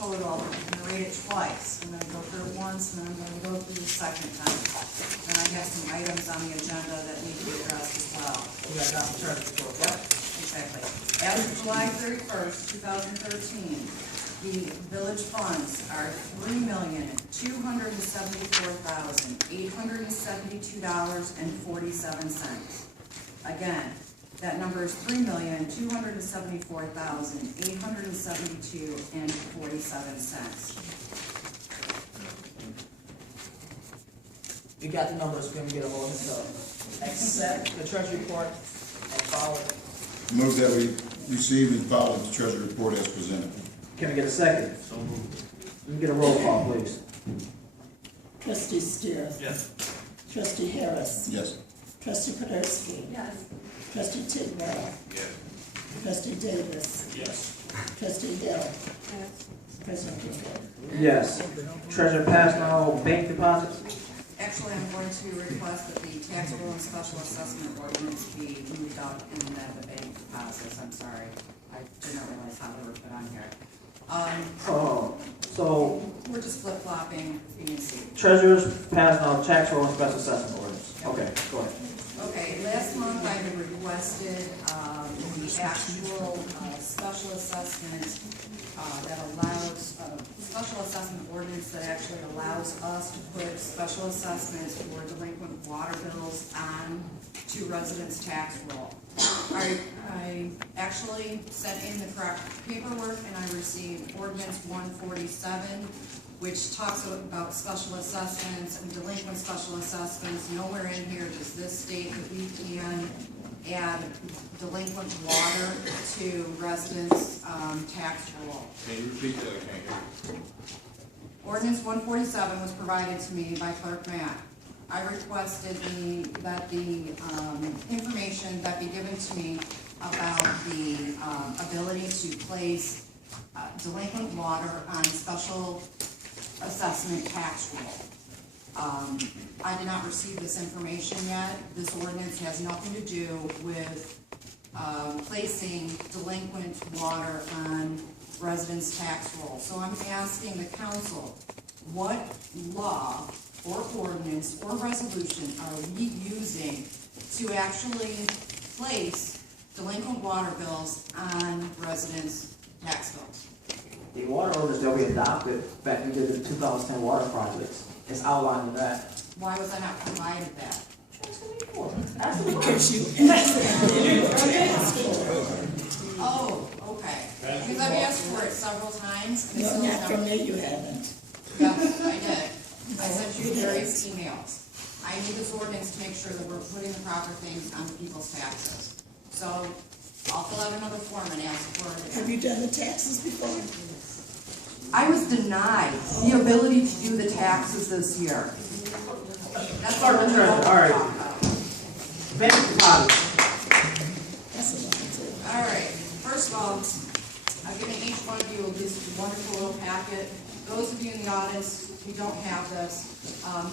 total, I'm gonna read it twice. I'm gonna go through it once, and then I'm gonna go through the second time. And I have some items on the agenda that need to be addressed as well. We got Dr. Treasurer report. Yep, exactly. As of July 31st, 2013, the village funds are $3,274,872.47. Again, that number is $3,274,872.47. You got the numbers, can we get a motion to accept the treasury report and follow it? Move that we receive and follow the treasury report as presented. Can we get a second? So moved. Let me get a roll call, please. Trustee Steer. Yes. Trustee Harris. Yes. Trustee Poderski. Yes. Trustee Tidwell. Yes. Trustee Davis. Yes. Trustee Hill. President Kincaid. Yes. Treasurer Passeno, bank deposits? Actually, I'm going to request that the tax roll and special assessment ordinance be moved up and that the bank deposits, I'm sorry. I did not realize how they were put on here. So We're just flip-flopping B and C. treasurer's Passeno, tax roll and special assessment orders. Okay, go ahead. Okay, last month I had requested the actual special assessment that allows, special assessment ordinance that actually allows us to put special assessments for delinquent water bills on to residents' tax roll. I actually sent in the correct paperwork and I received ordinance 147, which talks about special assessments and delinquent special assessments. Nowhere in here does this state that we can add delinquent water to residents' tax roll. Can you repeat that? I can't hear you. Ordinance 147 was provided to me by Clerk Matt. I requested that the information that be given to me about the ability to place delinquent water on special assessment tax roll. I did not receive this information yet. This ordinance has nothing to do with placing delinquent water on residents' tax roll. So I'm asking the council, what law or ordinance or resolution are we using to actually place delinquent water bills on residents' tax bills? The water orders that we adopted back when we did the 2010 water projects, it's outlined in that. Why was I not provided that? Because you Oh, okay. Because I've asked for it several times. And it's No, still not never- from me, you haven't. Yes, I did. I sent you various emails. I need this ordinance to make sure that we're putting the proper things on people's taxes. So I'll fill out another form and ask for it. Have you done the taxes before? I was denied the ability to do the taxes this year. That's what I'm All right. Bank deposits. That's a lot too. All right, first of all, I've given each one of you this wonderful little packet. Those of you in the audience who don't have this,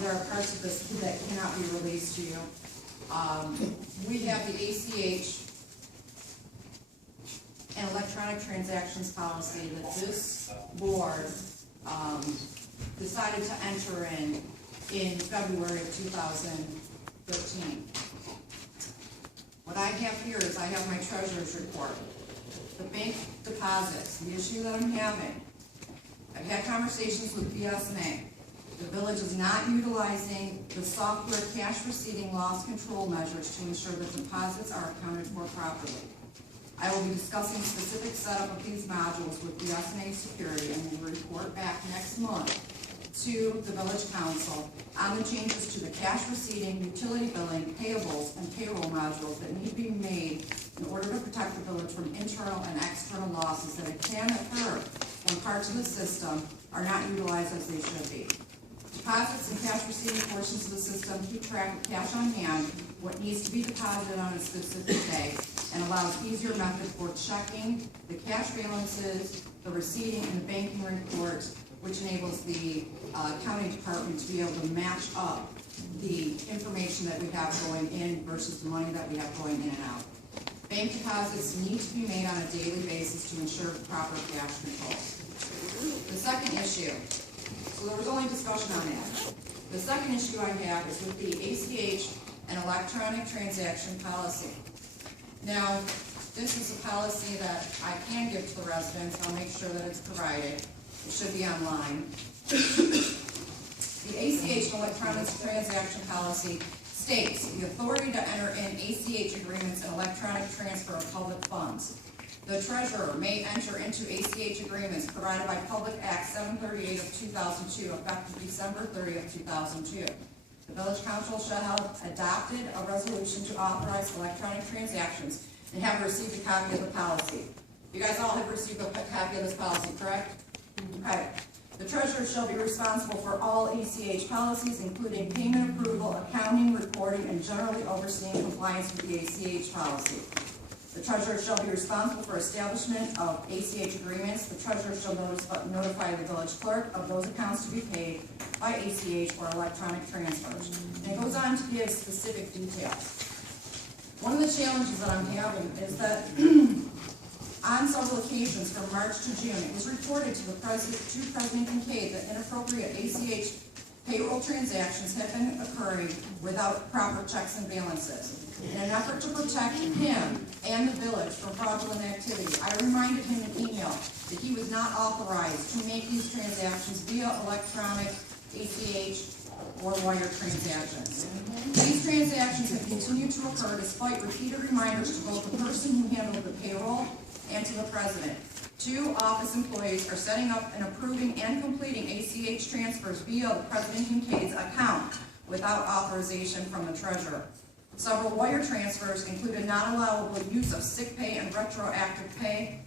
there are parts of this that cannot be released to you. We have the ACH and electronic transactions policy that this board decided to enter in February of 2013. What I have here is I have my treasurer's report. The bank deposits, the issue that I'm having. I've had conversations with BSNA. The village is not utilizing the software cash receiving loss control measures to ensure that deposits are accounted for properly. I will be discussing specific setup of these modules with BSNA security and will report back next month to the village council on the changes to the cash receiving, utility billing, payables, and payroll modules that need to be made in order to protect the village from internal and external losses that can occur when parts of the system are not utilized as they should be. Deposits and cash receiving portions of the system keep track of cash on hand, what needs to be deposited on a specific day, and allows easier method for checking the cash balances, the receiving, and the banking reports, which enables the accounting department to be able to match up the information that we have going in versus the money that we have going in and out. Bank deposits need to be made on a daily basis to ensure proper cash control. The second issue, so there was only discussion on that. The second issue I have is with the ACH and electronic transaction policy. Now, this is a policy that I can give to the residents. I'll make sure that it's provided. It should be online. The ACH and electronic transaction policy states the authority to enter in ACH agreements and electronic transfer of public funds. The treasurer may enter into ACH agreements provided by Public Act 738 of 2002, effective December 30th, 2002. The village council shall have adopted a resolution to authorize electronic transactions and have received a copy of the policy. You guys all have received a copy of this policy, correct? Okay. The treasurer shall be responsible for all ACH policies, including payment approval, accounting, reporting, and generally overseeing compliance with the ACH policy. The treasurer shall be responsible for establishment of ACH agreements. The treasurer shall notify the village clerk of those accounts to be paid by ACH or electronic transfers. And it goes on to give specific details. One of the challenges that I'm having is that on several occasions from March to June, it was reported to President Kincaid that inappropriate ACH payroll transactions have been occurring without proper checks and balances. In an effort to protect him and the village from fraudulent activity, I reminded him in email that he was not authorized to make these transactions via electronic ACH or wire transactions. These transactions have continued to occur despite repeated reminders to both the person who handled the payroll and to the president. 2 office employees are setting up and approving and completing ACH transfers via the President Kincaid's account without authorization from the treasurer. Several wire transfers included not allowable use of sick pay and retroactive pay.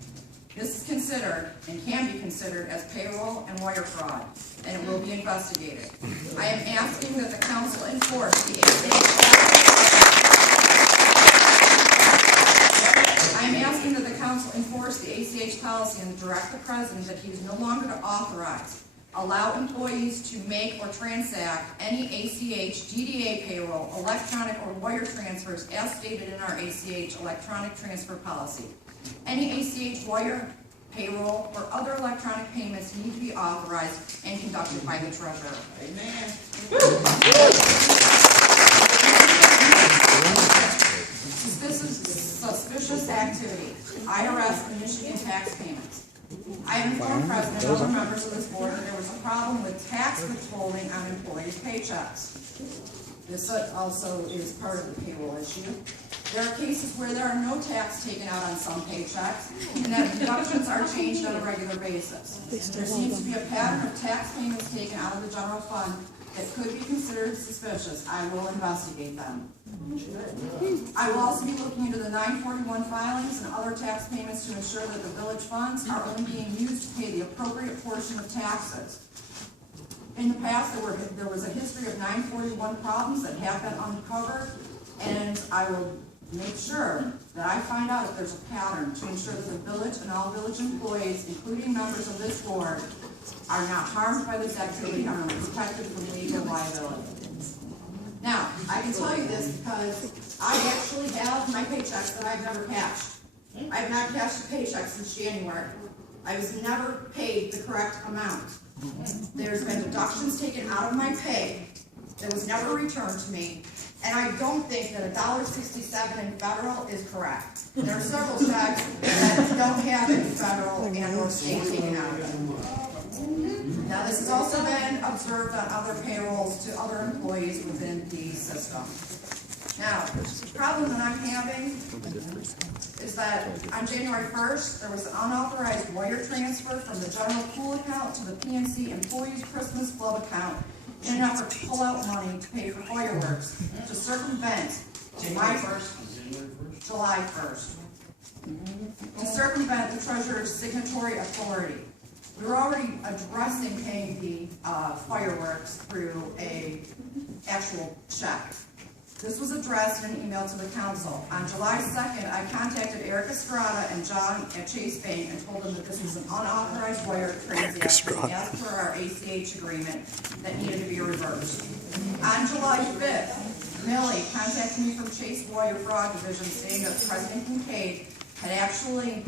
This is considered and can be considered as payroll and wire fraud, and it will be investigated. I am asking that the council enforce the ACH policy and direct the president that he is no longer to authorize, allow employees to make or transact any ACH, DDA payroll, electronic or wire transfers as stated in our ACH electronic transfer policy. Any ACH, wire, payroll, or other electronic payments need to be authorized and conducted by the treasurer. Amen. Suspicious activity, IRS and Michigan tax payments. I have informed President and other members of this board that there was a problem with tax withholding on employees' paychecks. This also is part of the payroll issue. There are cases where there are no tax taken out on some paychecks, and that deductions are changed on a regular basis. There seems to be a pattern of tax payments taken out of the general fund that could be considered suspicious. I will investigate them. I will also be looking into the 941 filings and other tax payments to ensure that the village funds are only being used to pay the appropriate portion of taxes. In the past, there was a history of 941 problems that have been uncovered, and I will make sure that I find out if there's a pattern to ensure that the village and all village employees, including members of this board, are not harmed by this activity and are protected from legal liability. Now, I can tell you this because I actually have my paychecks that I've never cashed. I have not cashed a paycheck since January. I was never paid the correct amount. There's been deductions taken out of my pay that was never returned to me, and I don't think that $1.67 in federal is correct. There are several checks that don't have any federal and or state taken out of them. Now, this has also been observed on other payrolls to other employees within the system. Now, the problem that I'm having is that on January 1st, there was an unauthorized wire transfer from the general pool account to the PNC Employees Christmas Club account in an effort to pull out money to pay for fireworks to circumvent July 1st, to circumvent the treasurer's signatory authority. We were already addressing paying the fireworks through a actual check. This was addressed in an email to the council. On July 2nd, I contacted Eric Estrada and John at Chase Bank and told them that this was an unauthorized wire transaction as per our ACH agreement that needed to be reversed. On July 5th, Millie contacted me from Chase Wire Fraud Division saying that President Kincaid had actually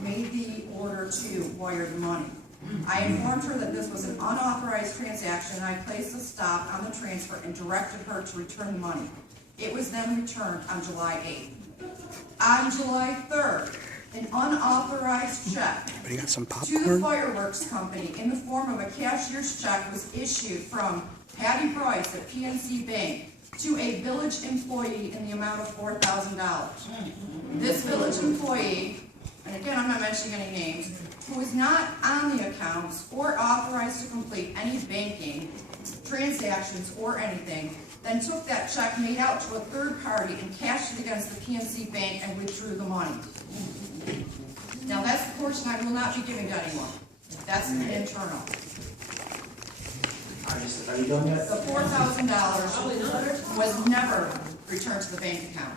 made the order to wire the money. I informed her that this was an unauthorized transaction, and I placed a stop on the transfer and directed her to return the money. It was then returned on July 8th. On July 3rd, an unauthorized check But you got some to the popcorn? fireworks company in the form of a cashier's check was issued from Patty Bryce at PNC Bank to a village employee in the amount of $4,000. This village employee, and again, I'm not mentioning any names, who is not on the accounts or authorized to complete any banking transactions or anything, then took that check made out to a third party and cashed it against the PNC Bank and withdrew the money. Now, that's the portion I will not be giving to anyone. That's internal. Are you done yet? The $4,000 was never returned to the bank account.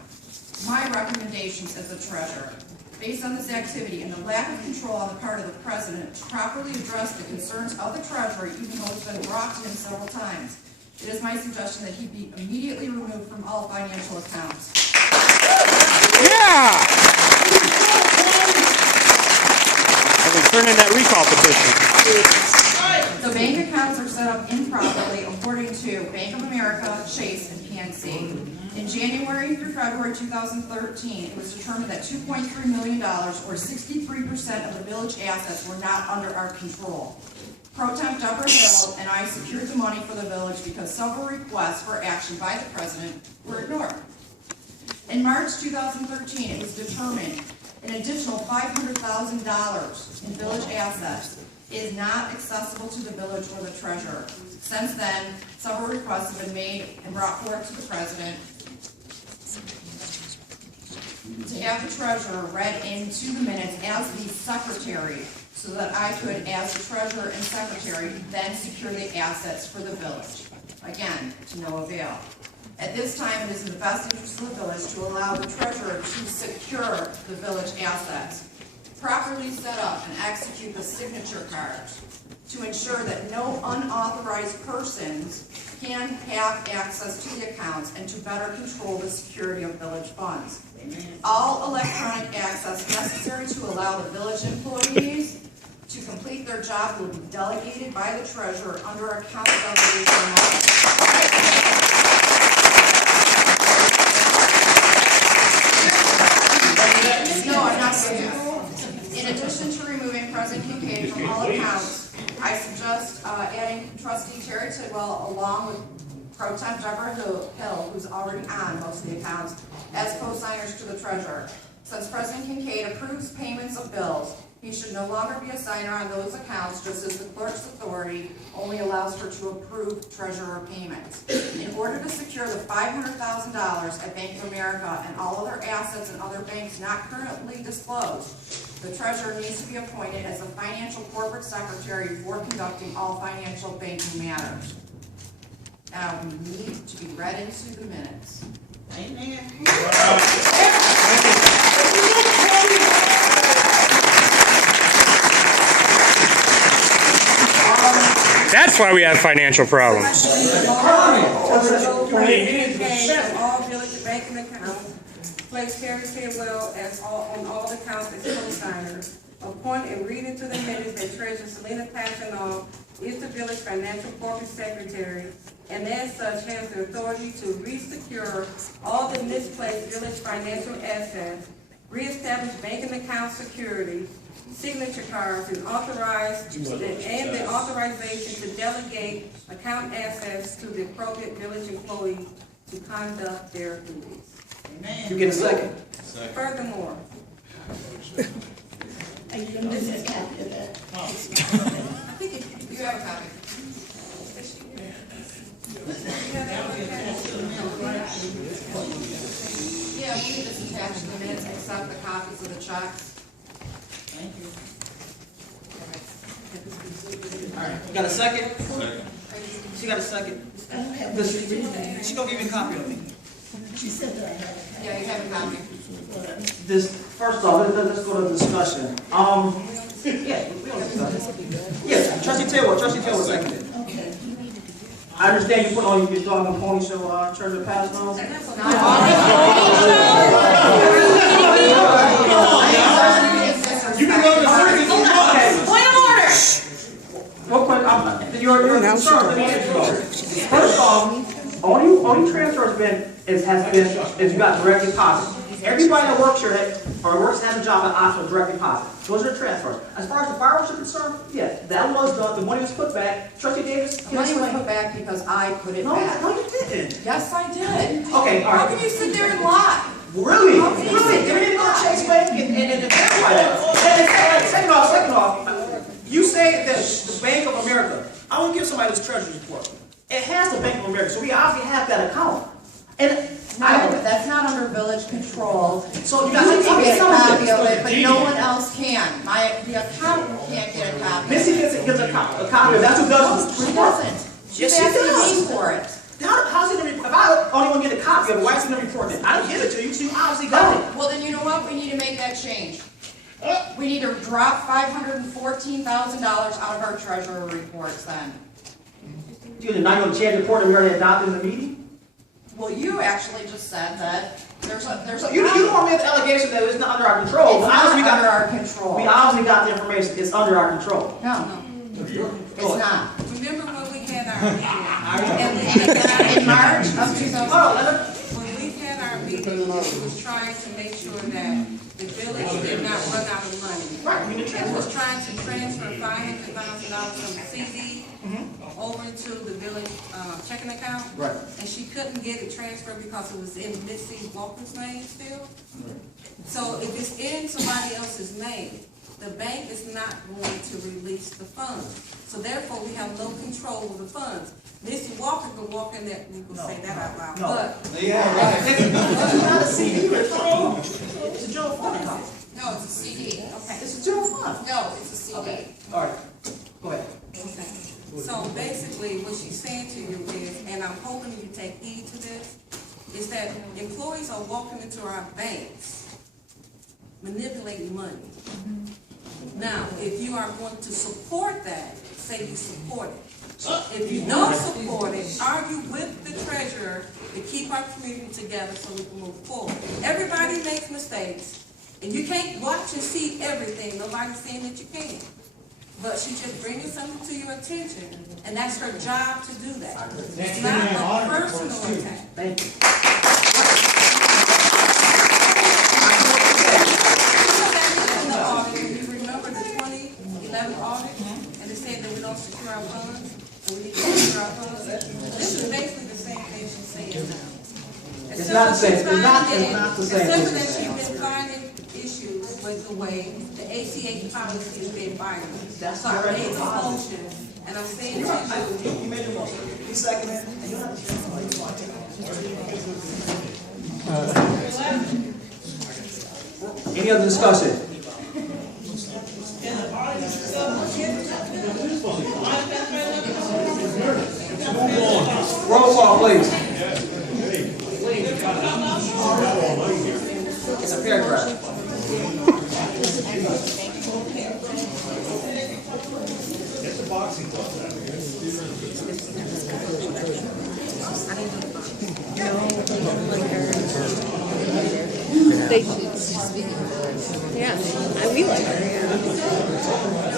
My recommendations as the treasurer, based on this activity and the lack of control on the part of the president to properly address the concerns of the treasurer, even though it's been brought to him several times, it is my suggestion that he be immediately removed from all financial accounts. Yeah! I've been turning that recall petition. The bank accounts are set up improperly according to Bank of America, Chase, and PNC. In January through February 2013, it was determined that $2.3 million, or 63% of the village assets, were not under our control. Pro Temp Deborah Hill and I secured the money for the village because several requests for action by the president were ignored. In March 2013, it was determined an additional $500,000 in village assets is not accessible to the village or the treasurer. Since then, several requests have been made and brought forth to the president to have the treasurer read into the minutes as the secretary, so that I could, as the treasurer and secretary, then secure the assets for the village. Again, to no avail. At this time, it is in the best interest of the village to allow the treasurer to secure the village assets, properly set up and execute the signature cards to ensure that no unauthorized persons can have access to the accounts and to better control the security of village funds. All electronic access necessary to allow the village employees to complete their job will be delegated by the treasurer under account delegation law. No, I'm not going to. In addition to removing President Kincaid from all accounts, I suggest adding Trustee Terry Tidwell along with Pro Temp Deborah Hill, who's already on most of the accounts, as co-signers to the treasurer. Since President Kincaid approves payments of bills, he should no longer be a signer on those accounts, just as the clerk's authority only allows her to approve treasurer payments. In order to secure the $500,000 at Bank of America and all other assets and other banks not currently disclosed, the treasurer needs to be appointed as a financial corporate secretary for conducting all financial banking matters. Now, we need to be read into the minutes. Amen. That's why we have financial problems. All village banking accounts, place Terry Tidwell as on all accounts as co-signer. Appoint and read into the minutes that Treasurer Selena Passeno is the village financial corporate secretary, and as such has the authority to re-secure all the misplaced village financial assets, reestablish banking account securities, signature cards, and the authorization to delegate account assets to the appropriate village employees to conduct their duties. You get a second? Furthermore, Are you gonna miss a copy of that? You have a copy. Yeah, we need this attached to the minutes, except the copies of the checks. Thank you. Got a second? Second. She got a second. I don't have Does one. she gonna give me a copy of me? She said that I had a Yeah, you have a copy. This, first off, let's go to discussion. Yeah, we don't discuss. Yes, Trustee Taylor seconded. Okay. I understand you put on your dog and pony show, Treasurer Passeno. You can go to Point of order. concern, let me answer you. First off, only transfer has been is you got direct deposit. Everybody that works here has a job at option of direct deposit. Those are transfers. As far as the fireworks are concerned, yes, that was done. The money was put back. Trustee Davis, The money was put back because I put it no, back. no, you didn't. Yes, I did. Okay, all How right. can you sit there and lie? Really? How can you Really? sit You there didn't and go to lie? Chase Bank and verify that. Second off, you say that the Bank of America, I want to give somebody this treasury report. It has the Bank of America, so we obviously have that account. And No, but that's not under village control. So you You got can get a copy to of it, but no one else can. The accountant can't get a copy. Missy gets a copy. That's who does She it. doesn't. She's Yes, she asking does. me for it. How's it gonna be? If I only want to get a copy of it, why is it gonna report it? I don't give it to you, so you obviously got it. Well, then you know what? We need to make that change. We need to drop $514,000 out of our treasurer reports then. You're not going to change the report that we already adopted in the meeting? Well, you actually just said that there's a. You don't want me to have the allegation that it's not under our control. It's but not obviously under our control. we obviously got the information. It's under our control. No, it's not. Remember when we had our meeting? In March of 2000. When we had our meeting, it was trying to make sure that the village did not run out of money. Right. It was trying to transfer $500,000 from CD over into the village checking account. Right. And she couldn't get it transferred because it was in Missy Walker's name still. So if it's in somebody else's name, the bank is not going to release the funds. So therefore, we have no control over the funds. Missy Walker could walk in there, we can say that out loud, No. but. It's not a CD. It's a general fund account. No, it's a CD. Okay. It's a general fund. No, it's a CD. Okay. All right. Go ahead. Okay. So basically, what she's saying to you is, and I'm hoping you take heed to this, is that employees are walking into our banks, manipulating money. Now, if you are going to support that, say you support it. If you don't support it, argue with the treasurer to keep our community together so we can move forward. Everybody makes mistakes, and you can't watch and see everything. Nobody's saying that you can. But she's just bringing something to your attention, and that's her job to do that. It's not a personal attack. Thank you. In the audit, when you remember the 2011 audit, and it said that we don't secure our funds, and we need to secure our funds. This is basically the same thing she's saying now. It's not the same. It's not the same. Except that she's been finding issues with the way the ACH policy is being violated. That's So I correct. made the motion, and I'm saying to you, You made the motion. You second it. And you don't have to change it. Any other discussion? Roll call, please. It's a paragraph. They should speak. Yeah, we like her, yeah.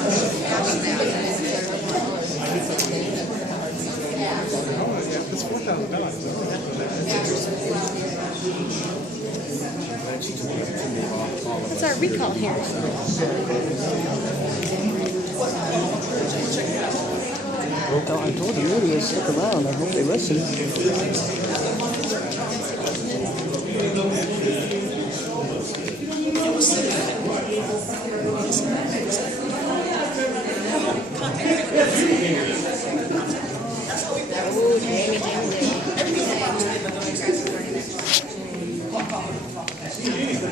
What's our recall hearing? I told you earlier to stick around. I hope they listen.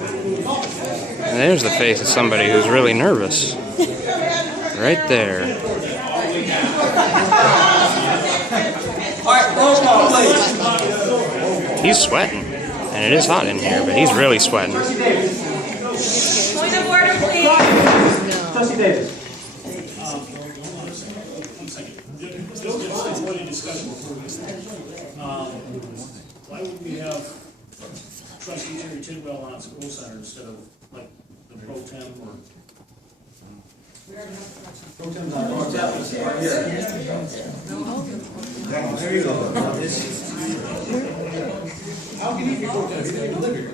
And there's the face of somebody who's really nervous. Right there. All right, roll call, please. He's sweating. And it is hot in here, but he's really sweating. Trustee Davis. point of order, please. Trustee Davis. Why would we have trustee Terry Tidwell on school center instead of like the pro tem or? There you go. How can he be pro tem? He didn't even live here.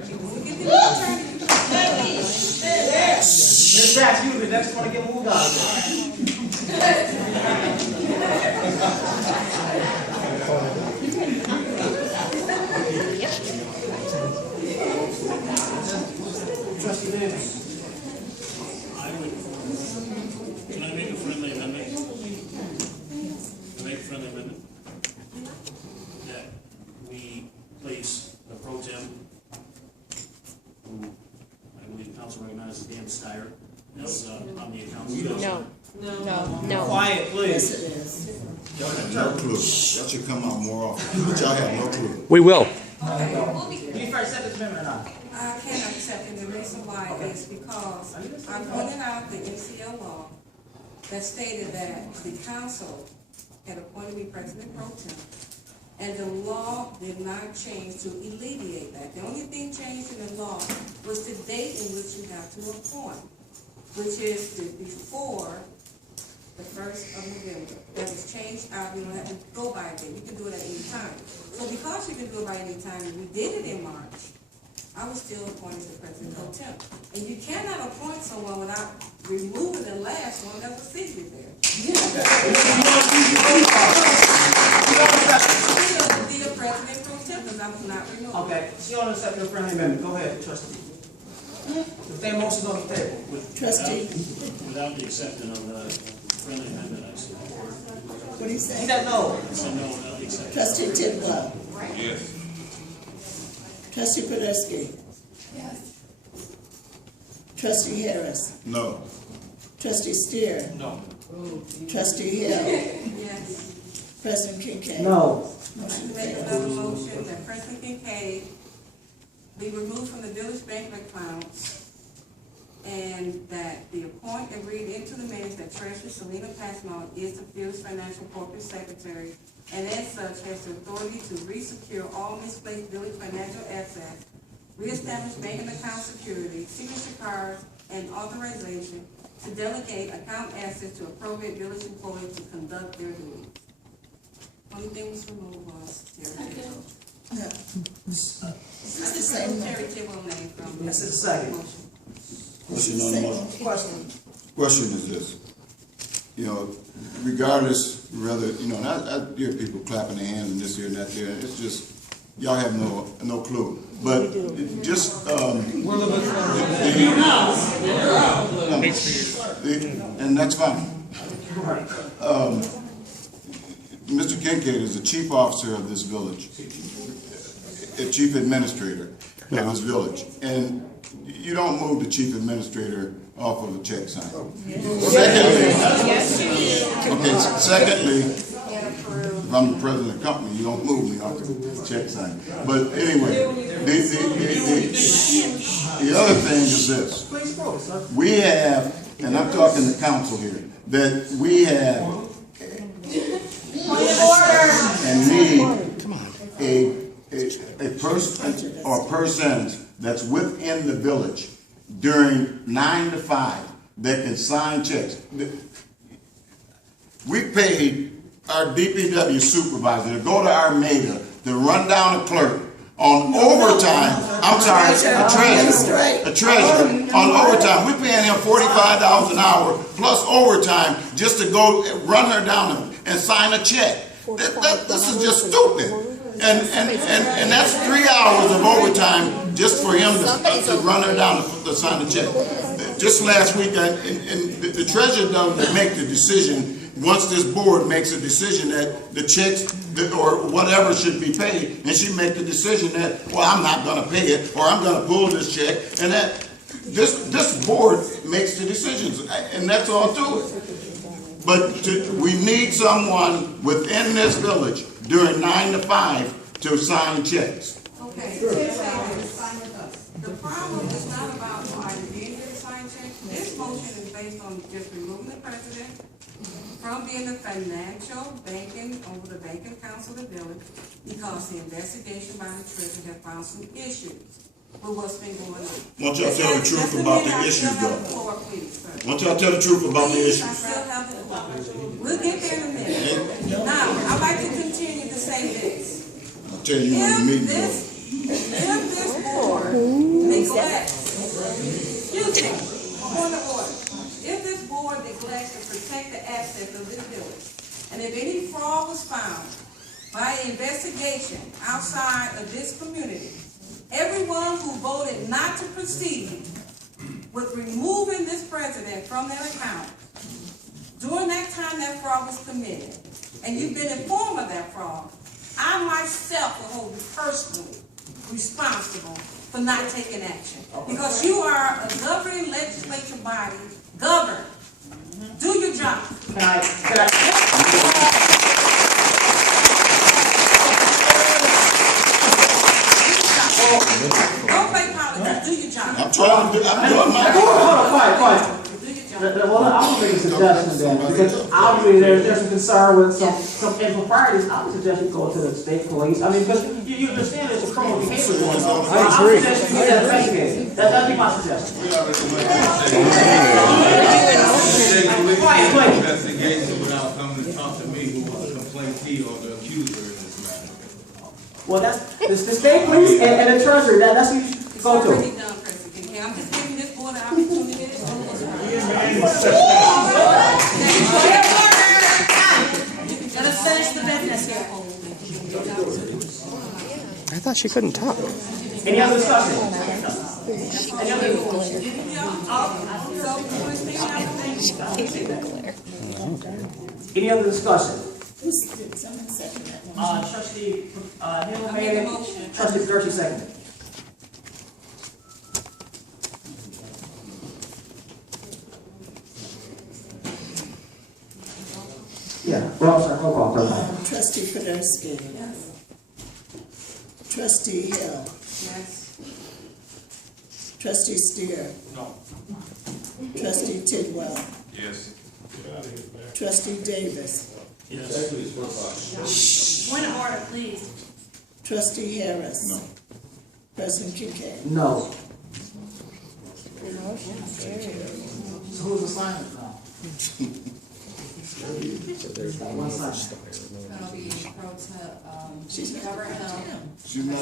Ms. Jackson, you the next one to get moved out. Trustee Davis. Can I make a friendly amendment? Can I make a friendly amendment? That we place the pro tem, who I believe council recognizes Dan Steyer, as on the council. No. Quiet, please. Yes, it is. Y'all have no clue. That should come out more often, but y'all have no clue. We will. Do you first accept this amendment or not? I cannot accept it. The reason why is because I pointed out the MCL law that stated that the council had appointed me president pro tem, and the law did not change to alleviate that. The only thing changed in the law was the date in which you have to appoint, which is before the 1st of November. That was changed out. You don't have to go by a date. You can do it at any time. So because you can do it by any time, and we did it in March, I was still appointed the president pro tem. And you cannot appoint someone without removing the last one that was seated there. Be a president pro tem, because I was not removed. Okay, she on accept your friendly amendment. Go ahead, trustee. The same motion's on the table. Trustee, Without the acceptance of the friendly amendment, I said. what do you He say? said no. I said no without the acceptance. Trustee Tidwell. Yes. Trustee Podolsky. Yes. Trustee Harris. No. Trustee Steer. No. Trustee Hill. Yes. President Kincaid. No. Motion Make failed. another motion that President Kincaid be removed from the village bank accounts, and that the appoint and read into the minutes that Treasurer Selena Passeno is the village financial corporate secretary, and as such has the authority to resecure all misplaced village financial assets, reestablish banking account security, signature cards, and authorization to delegate account assets to appropriate village employees to conduct their duties. Only thing was removed was Terry Tidwell. No. It's the same Terry Tidwell name from. This is the second. motion. Question on the motion. Question. Question is this, you know, regardless, whether, you know, and I hear people clapping their hands and this here and that there, it's just, y'all have no clue. But just, and that's fine. Mr. Kincaid is the chief officer of this village, a chief administrator of this village, and you don't move the chief administrator off of a check sign. Secondly, if I'm the president of the company, you don't move me off the check sign. But anyway, the other thing is this. We have, and I'm talking to council here, that we have and need a person or persons that's within the village during 9 to 5 that can sign checks. We paid our DPW supervisor to go to Armada to run down a clerk on overtime. I'm sorry, a treasurer on overtime. We're paying him $45 an hour plus overtime just to go run her down and sign a check. This is just stupid. And that's 3 hours of overtime just for him to run her down to sign the check. Just last week, and the treasurer doesn't make the decision. Once this board makes a decision that the checks or whatever should be paid, and she make the decision that, well, I'm not going to pay it, or I'm going to pull this check, and that this board makes the decisions, and that's all to it. But we need someone within this village during 9 to 5 to sign checks. Okay, the problem is not about why you being here to sign checks. This motion is based on just removing the president from being the financial banking over the banking council of the village because the investigation by the treasurer had found some issues. with what's been going on. Why don't y'all tell the truth about the issues, though? Floor, please, sir. Why don't y'all tell the truth about the Please, I issues? still have the floor. We'll get there in a minute. Now, I'd like to continue to say this. I'll tell you when the meeting goes. If this board neglects, excuse me, point of order. If this board neglects to protect the assets of this village, and if any fraud was found by an investigation outside of this community, everyone who voted not to proceed with removing this president from their account during that time that fraud was committed, and you've been informed of that fraud, I myself will hold you personally responsible for not taking action. Because you are a governing legislative body, govern. Do your job. Can I? Don't play politics, do your job. I'm trying to do, I'm doing my Hold part. on, quiet. Do your job. Well, I'm gonna make a suggestion then, because obviously there's a concern with some improprieties. I would suggest you go to the state police. I mean, because you understand there's a criminal behavior going on. I agree. I suggest you get that investigated. That'd be my suggestion. Quiet, please. Investigation without coming to talk to me, who was the complaintee or the accuser in this matter. Well, that's the state police and the treasury. That's who you should It's go already to. done, President Kincaid. I'm just giving this board an opportunity to let us finish the business here. I thought she couldn't talk. Any other discussion? Any other? Any other discussion? Someone second that. Trustee Hill I made made a it. motion. Trustee Durkee seconded. Yeah. Well, I'm sorry. Hold on. Trustee Podolsky. Trustee Hill. Yes. Trustee Steer. No. Trustee Tidwell. Yes. Trustee Davis. Point of order, please. Trustee Harris. No. President Kincaid. No. So who's the signer now? One signer. It's gonna be pro tem, She's not Deborah pro Hill. tem. She's not a,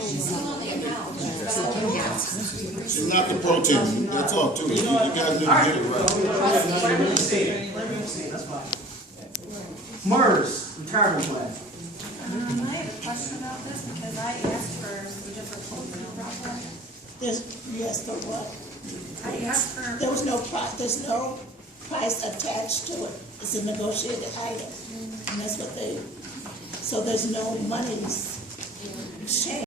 She's still on the account. She's still on the account. she's not the pro tem. That's all too. You guys didn't get it right. Whatever you say, that's fine. MERS, retirement plan. I have a question about this because I asked for some different quotes about Yes, for what? I asked for. There's no price attached to it. It's a negotiated item. And that's what so there's no monies. Shame.